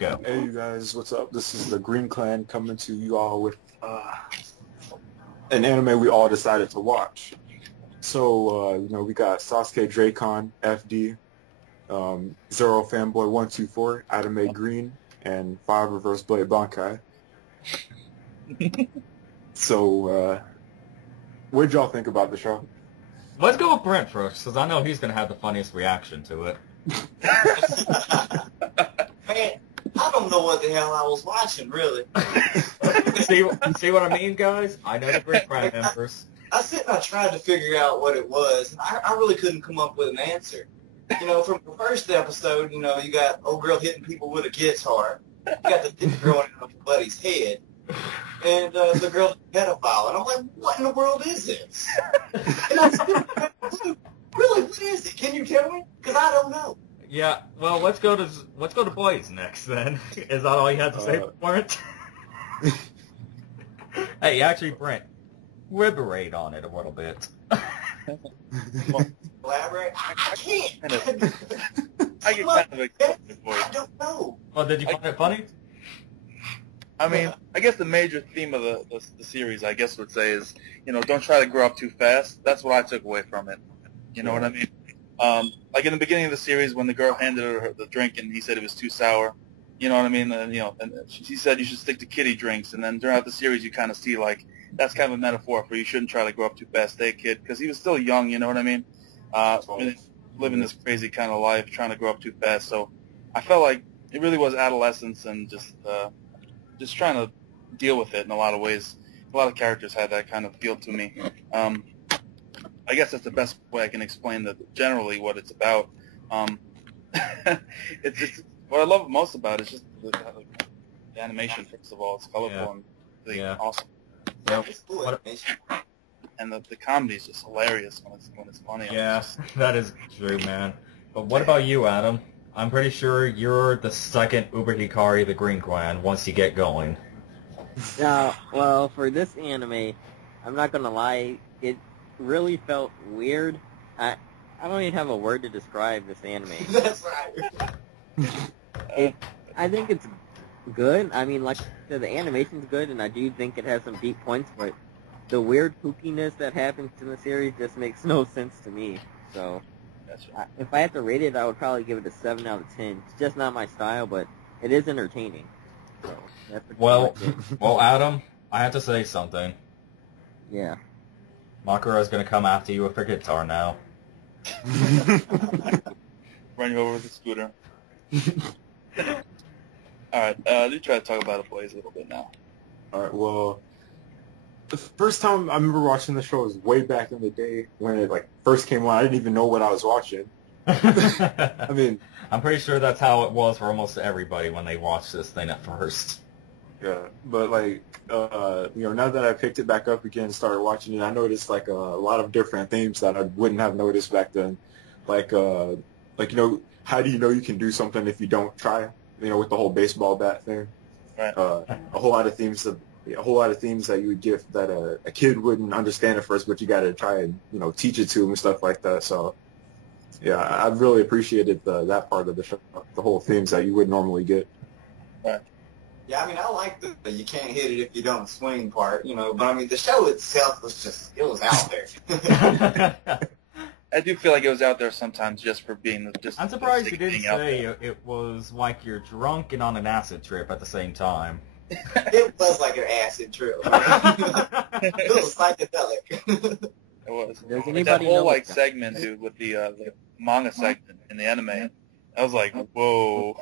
Go. Hey you guys, what's up? This is the Green Clan coming to you all with an anime we all decided to watch. So, we got Sasuke Dracon, FD, Zero Fanboy 124, Anime Green, and 5 Reverse Blade Bankai. So, what did y'all think about the show? Let's go with Brent first, because I know he's going to have the funniest reaction to it. Man, I don't know what the hell I was watching, really. See what I mean, guys? I know the Green Clan members. I said I tried to figure out what it was, and I really couldn't come up with an answer. From the first episode, you got old girl hitting people with a guitar. You got the girl in her buddy's head. And the girl's a pedophile. And I'm like, what in the world is this? And I still really, what is it? Can you tell me? Because I don't know. Yeah, well, let's go to Blaze next, then. Is that all you had to say for it? Hey, actually, Brent, elaborate on it a little bit. Elaborate? I can't. I get kind of excited for it. I don't know. Well, did you find it funny? I mean, I guess the major theme of the series, I guess, would say is, don't try to grow up too fast. That's what I took away from it. You know what I mean? Like in the beginning of the series, when the girl handed her the drink and he said it was too sour, you know what I mean? And, and she said you should stick to kiddie drinks. And then throughout the series, you kind of see like that's kind of a metaphor for you shouldn't try to grow up too fast. Stay a kid, because he was still young. You know what I mean? Living this crazy kind of life, trying to grow up too fast. So I felt like it really was adolescence and just trying to deal with it in a lot of ways. A lot of characters had that kind of feel to me. I guess that's the best way I can explain generally what it's about. It's what I love most about it is just the animation. First of all, it's colorful and really awesome. Yeah. It's cool animation. And the comedy is just hilarious when it's funny. Yeah, that is true, man. But what about you, Adam? I'm pretty sure you're the second Uber Hikari, the Green Clan, once you get going. Well, for this anime, I'm not gonna lie, it really felt weird. I don't even have a word to describe this anime. That's right. I think it's good. I mean, like I said, the animation's good, and I do think it has some deep points, but the weird kookiness that happens in the series just makes no sense to me. So, if I had to rate it, I would probably give it a 7 out of 10. It's just not my style, but it is entertaining. So, that's well, Adam, I have to say something. Yeah. Makura's going to come after you with her guitar now. Run you over with a scooter. All right, do try to talk about Blaze a little bit now. All right, well, the first time I remember watching the show was way back in the day when it first came on. I didn't even know what I was watching. I mean, I'm pretty sure that's how it was for almost everybody when they watched this thing at first. Yeah, but now that I picked it back up again and started watching it, I noticed a lot of different themes that I wouldn't have noticed back then. How do you know you can do something if you don't try? With the whole baseball bat thing. Right. A whole lot of themes that you would give that a kid wouldn't understand at first, but you got to try and teach it to them and stuff like that. So, yeah, I really appreciated that part of the show, the whole themes that you would normally get. Right. Yeah, I mean, I like the you can't hit it if you don't swing part, but I mean, the show itself was out there. I do feel like it was out there sometimes just for being just. I'm surprised you didn't say it was like you're drunk and on an acid trip at the same time. It was like an acid trip. It was psychedelic. It was. Does That anybody whole know segment, dude, with the manga segment in the anime. I was like, whoa.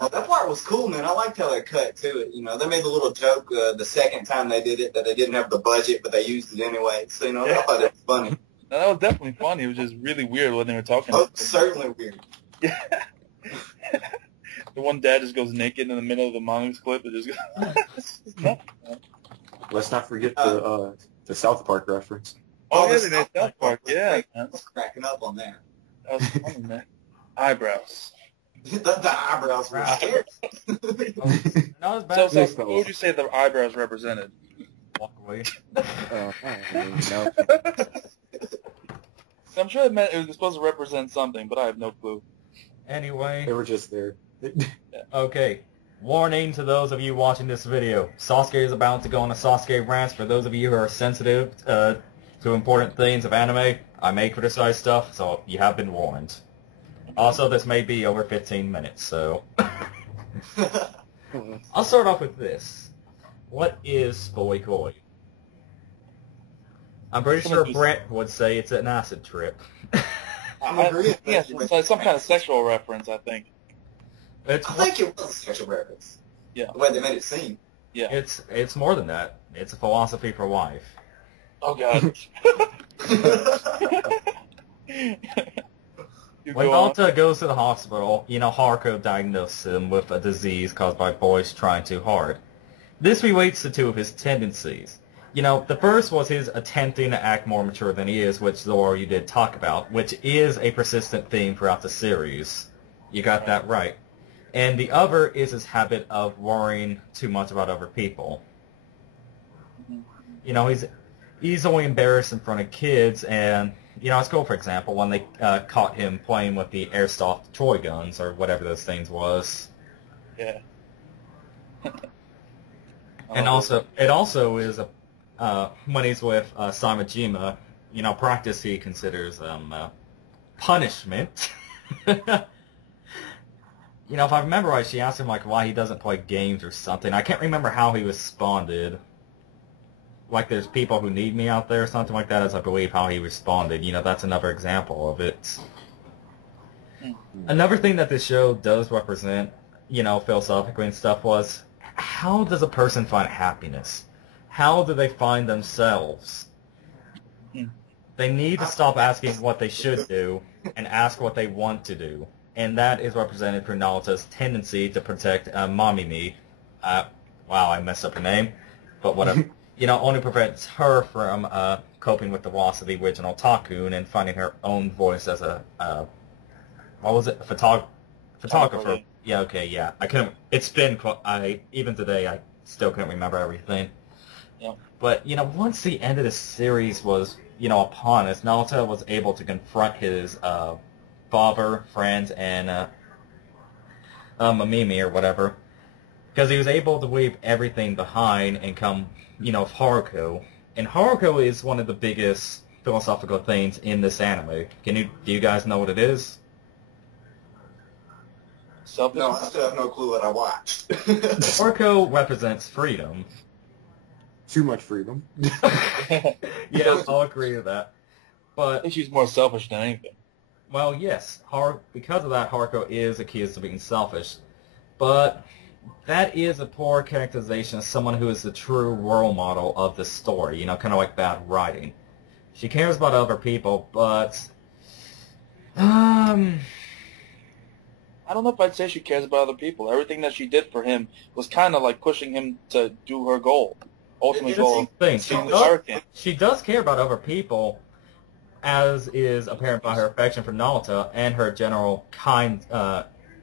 Oh, that part was cool, man. I liked how they cut to it. They made the little joke the second time they did it that they didn't have the budget, but they used it anyway. So, I thought it was funny. No, that was definitely funny. It was just really weird when they were talking. Oh, certainly weird. Yeah. The one dad just goes naked in the middle of the manga clip and just goes. Let's not forget the South Park reference. Oh, yeah, they made South Park. Yeah, I was cracking up on that. That was funny, man. Eyebrows. The eyebrows were scary. Not as bad. So what would you say the eyebrows represented? Walk away. I don't know. I'm sure it was supposed to represent something, but I have no clue. Anyway. They were just there. Okay. Warning to those of you watching this video. Sasuke is about to go on a Sasuke rant. For those of you who are sensitive to important things of anime, I may criticize stuff, so you have been warned. Also, this may be over 15 minutes, so... I'll start off with this. What is Fooly Cooly? I'm pretty sure Brent would say it's an acid trip. Yes, it's some kind of sexual reference, I think. I think it was a sexual reference. Yeah. The way they made it seem. Yeah. It's more than that. It's a philosophy for life. Oh, God. When Malta goes to the hospital, Haruko diagnosed him with a disease caused by boys trying too hard. This relates to two of his tendencies. The first was his attempting to act more mature than he is, which Zoro you did talk about, which is a persistent theme throughout the series. You got that right. And the other is his habit of worrying too much about other people. He's only embarrassed in front of kids, and, at school, for example, when they caught him playing with the airsoft toy guns, or whatever those things was. Yeah. And also, it also is, when he's with Samajima, practice he considers punishment. If I remember right, she asked him, why he doesn't play games or something. I can't remember how he responded. There's people who need me out there or something like that, as I believe how he responded. That's another example of it. Another thing that this show does represent, philosophically and stuff, was how does a person find happiness? How do they find themselves? They need to stop asking what they should do and ask what they want to do. And that is represented through Naota's tendency to protect Mamimi. Wow, I messed up her name. But whatever. Only prevents her from coping with the loss of the original Takun and finding her own voice as a, photographer. Yeah, okay, yeah. I couldn't, it's been, even today, I still couldn't remember everything. Yeah. But, once the end of the series was, upon us, Naota was able to confront his, father, friends, and Mamimi or whatever, because he was able to leave everything behind and come, with Haruko. And Haruko is one of the biggest philosophical things in this anime. Do you guys know what it is? No, I still have no clue what I watched. Haruko represents freedom. Too much freedom. Yeah, I'll agree with that. I But think she's more selfish than anything. well, yes, because of that, Haruko is accused of being selfish. But that is a poor characterization of someone who is the true role model of the story, kind of like bad writing. She cares about other people, but... I don't know if I'd say she cares about other people. Everything that she did for him was kind of like pushing him to do her goal. Ultimate goal. She does care about other people, as is apparent by her affection for Naota and her general kind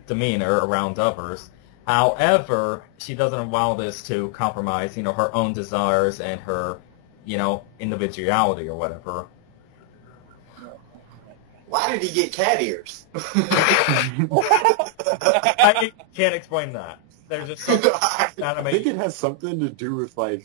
demeanor around others. However, she doesn't allow this to compromise, her own desires and her, individuality or whatever. Why did he get cat ears? I can't explain that. There's just something I think it has something to do with I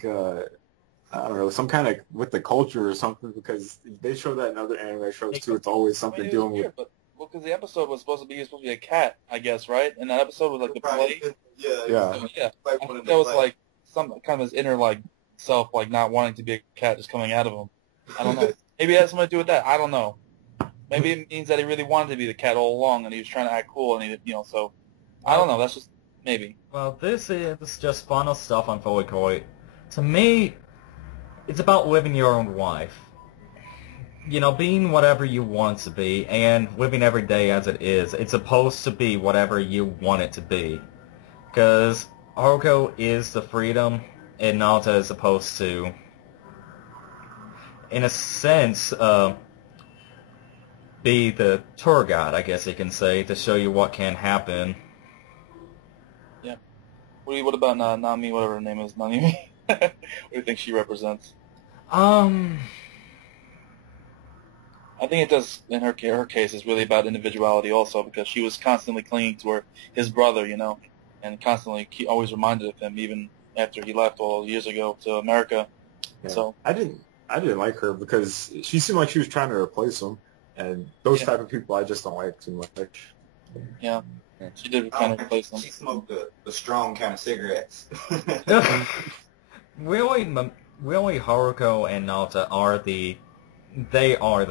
don't know, some kind of with the culture or something, because they show that in other anime shows too. It's always something dealing with. Because the episode was supposed to be a cat, I guess, right? And that episode was the play. Yeah. So, yeah. I think that was some kind of his inner self, not wanting to be a cat, just coming out of him. I don't know. Maybe it has something to do with that. I don't know. Maybe it means that he really wanted to be the cat all along, and he was trying to act cool, and so I don't know. That's just maybe. Well, this is just final stuff on Fooly Cooly. To me, it's about living your own life. Being whatever you want to be, and living every day as it is. It's supposed to be whatever you want it to be. Because Haruko is the freedom, and Naota is supposed to, in a sense, be the tour guide, I guess you can say, to show you what can happen. Yeah. What about Nami, whatever her name is, Nami? What do you think she represents? I think it does, in her case, is really about individuality also, because she was constantly clinging to his brother, and and constantly always reminded of him, even after he left all years ago to America. Yeah. So I didn't like her because she seemed like she was trying to replace him, and those type of people I just don't like too much. Yeah, she did kind of replace him. She smoked the strong kind of cigarettes. Really, Haruko and Naota are the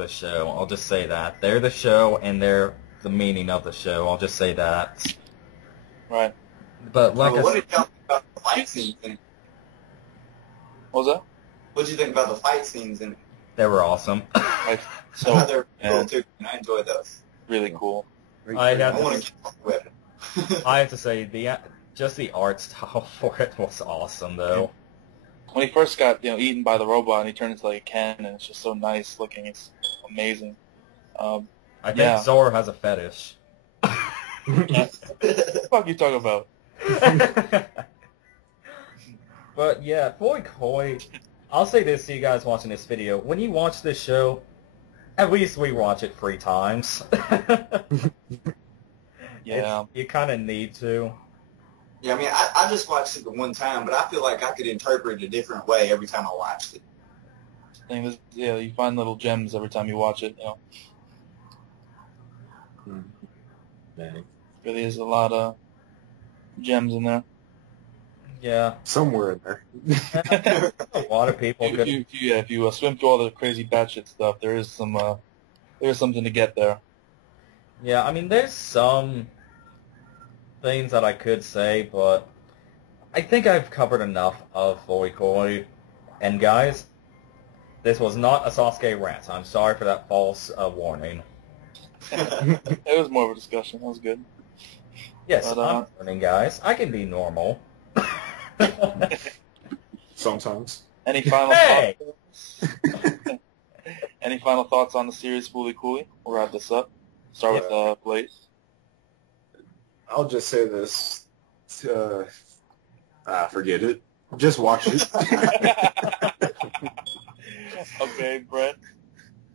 show. I'll just say that. They're the show, and they're the meaning of the show. I'll just say that. Right. But like what I did you think about the fight scenes in it? What was that? What did you think about the fight scenes in it? they were awesome. So They were cool too, and I enjoyed those. really cool. I I want to get off the weapon. I have to say just the art style for it was awesome though. When he first got eaten by the robot and he turned into like a cannon, it's just so nice looking. It's amazing. I think Zoro has a fetish. What the fuck are you talking about? But yeah, Fooly Cooly, I'll say this to you guys watching this video. When you watch this show, at least we watch it 3 times. Yeah. You kind of need to. Yeah, I mean, I just watched it the one time, but I feel like I could interpret it a different way every time I watched it. Thing is, you find little gems every time you watch it. Really is a lot of gems in there. Yeah. Somewhere in there. A lot of people could. If you swim through all the crazy batshit stuff, there is something to get there. Yeah, I mean, there's some things that I could say, but I think I've covered enough of Fooly Cooly. And guys, this was not a Sasuke rant. I'm sorry for that false warning. It was more of a discussion. That was good. Yes, But, I'm learning, guys. I can be normal. Sometimes. Any final Hey! thoughts? Any final thoughts on the series Fooly Cooly? We'll wrap this up. Start with Blaze. I'll just say this. Forget it. Just watch it. Okay, Brett.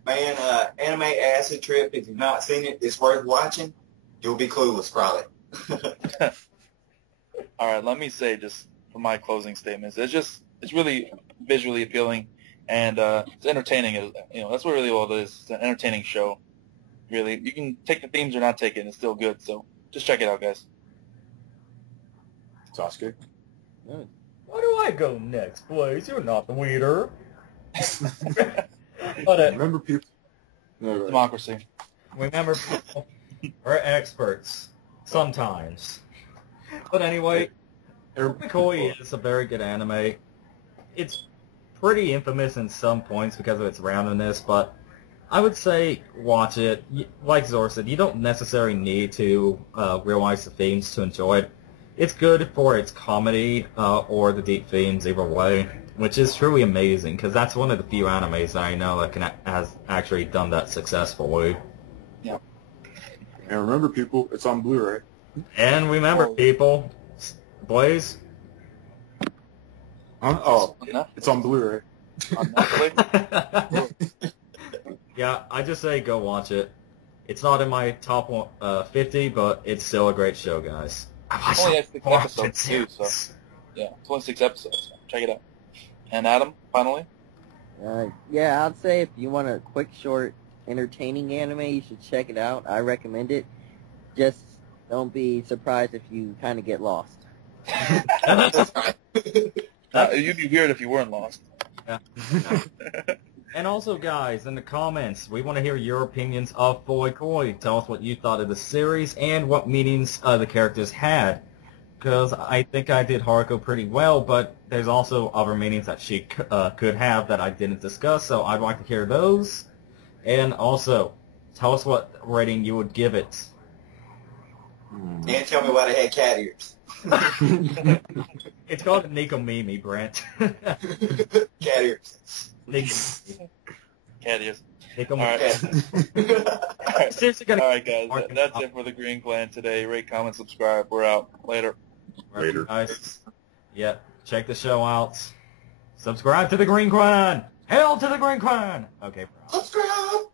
Man, Anime Acid Trip, if you've not seen it, it's worth watching. You'll be clueless, probably. All right, let me say just for my closing statements, it's really visually appealing and it's entertaining. That's what really all it is. It's an entertaining show. Really, you can take the themes or not take it, and it's still good. So just check it out, guys. Sasuke. Where do I go next, Blaze? You're not the leader. But Remember people. No, Democracy. remember, people are experts sometimes. But anyway, Fooly Cooly is a very good anime. It's pretty infamous in some points because of its roundedness, but I would say watch it. Like Zor said, you don't necessarily need to realize the themes to enjoy it. It's good for its comedy or the deep themes either way, which is truly amazing because that's one of the few animes that I know that has actually done that successfully. Yeah. And remember, people, it's on Blu-ray. And remember, people, Blaze. Oh, No? it's on Blu-ray. On Netflix? Yeah, I just say go watch it. It's not in my top 50, but it's still a great show, guys. I Only has 6 watched episodes it too, so yeah, it's only 6 episodes. So check it out. And Adam, finally. Yeah, I'd say if you want a quick, short, entertaining anime, you should check it out. I recommend it. Just don't be surprised if you kind of get lost. You'd be weird if you weren't lost. Yeah. And also, guys, in the comments, we want to hear your opinions of Fooly Cooly. Tell us what you thought of the series and what meanings the characters had. Because I think I did Haruko pretty well, but there's also other meanings that she could have that I didn't discuss, so I'd like to hear those. And also, tell us what rating you would give it. And tell me why they had cat ears. It's called Nico Mimi, Brent. Cat ears. Cat ears. Nico All Mimi. right. All right. Seriously, All right, guys. That's it for the Green Clan today. Rate, comment, subscribe. We're out. Later. Later. Guys. Yeah, check the show out. Subscribe to the Green Clan. Hail to the Green Clan. Okay. Subscribe.